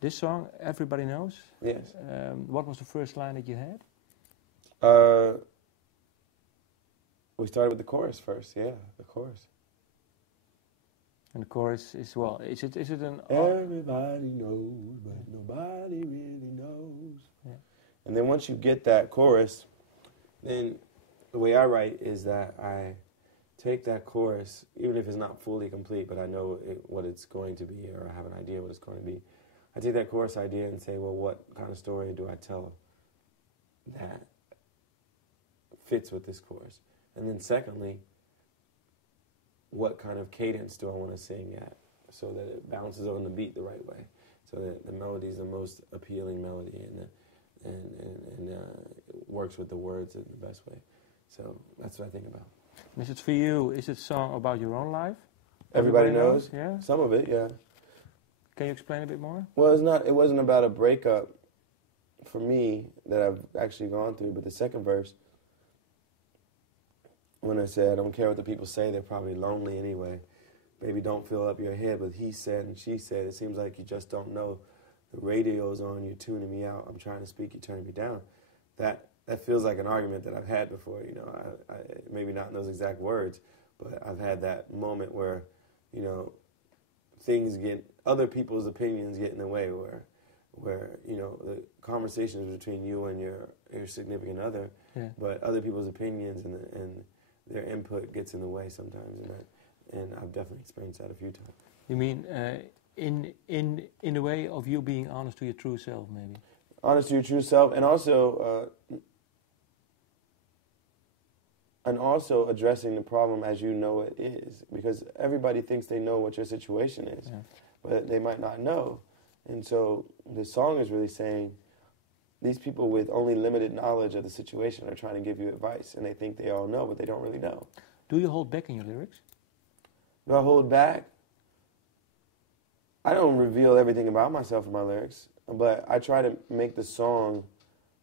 This song, Everybody Knows? Yes. What was the first line that you had? We started with the chorus first, yeah, the chorus. And the chorus is, well, is it an... Everybody knows, but nobody really knows. Yeah. And then once you get that chorus, then the way I write is that I take that chorus, even if it's not fully complete, but I know what it's going to be, or I have an idea what it's going to be. I take that chorus idea and say, well, what kind of story do I tell that fits with this chorus? And then secondly, what kind of cadence do I want to sing at so that it bounces on the beat the right way, so that the melody is the most appealing melody and works with the words in the best way. So that's what I think about. And is it for you, is it a song about your own life? Everybody knows? Yeah. Some of it, yeah. Can you explain a bit more? Well, it wasn't about a breakup for me that I've actually gone through, but the second verse, when I said, I don't care what the people say, they're probably lonely anyway. Baby, don't fill up your head with he said and she said. It seems like you just don't know. The radio's on, you're tuning me out. I'm trying to speak, you're turning me down. That feels like an argument that I've had before, you know. I maybe not in those exact words, but I've had that moment where, you know, other people's opinions get in the way, where you know, the conversations between you and your significant other, but other people's opinions and their input gets in the way sometimes, and I've definitely experienced that a few times. You mean in the way of you being honest to your true self, maybe? Honest to your true self, and also addressing the problem as you know it is, because everybody thinks they know what your situation is, but they might not know. And so the song is really saying, these people with only limited knowledge of the situation are trying to give you advice, and they think they all know, but they don't really know. Do you hold back in your lyrics? Do I hold back? I don't reveal everything about myself in my lyrics, but I try to make the song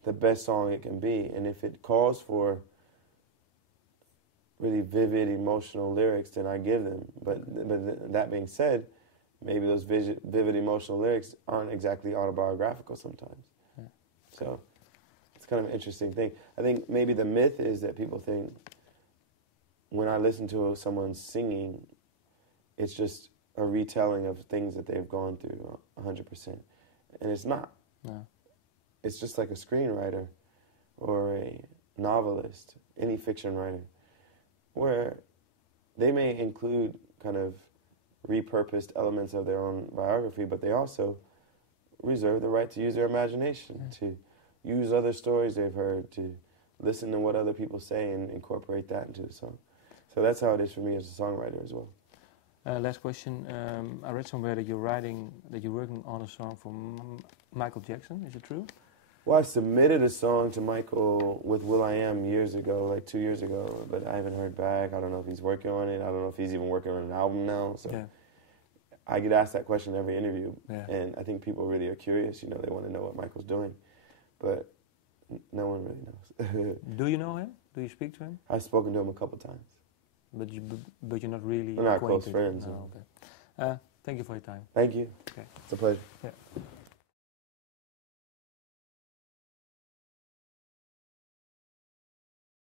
the best song it can be. And if it calls for really vivid, emotional lyrics, then I give them. But that being said, maybe those vivid, emotional lyrics aren't exactly autobiographical sometimes. Yeah. So it's kind of an interesting thing. I think maybe the myth is that people think when I listen to someone singing, it's just a retelling of things that they've gone through 100%. And it's not. No. It's just like a screenwriter or a novelist, any fiction writer, where they may include kind of repurposed elements of their own biography, but they also reserve the right to use their imagination, to use other stories they've heard, to listen to what other people say and incorporate that into the song. So that's how it is for me as a songwriter as well. Last question. I read somewhere that you're working on a song for Michael Jackson. Is it true? Well, I submitted a song to Michael with will.i.am years ago, like 2 years ago, but I haven't heard back. I don't know if he's working on it. I don't know if he's even working on an album now. So I get asked that question in every interview, and I think people really are curious. You know, they want to know what Michael's doing, but no one really knows. Do you know him? Do you speak to him? I've spoken to him a couple times. But you're not really We're not close friends. Oh, okay. Thank you for your time. Thank you. Okay. It's a pleasure. Yeah.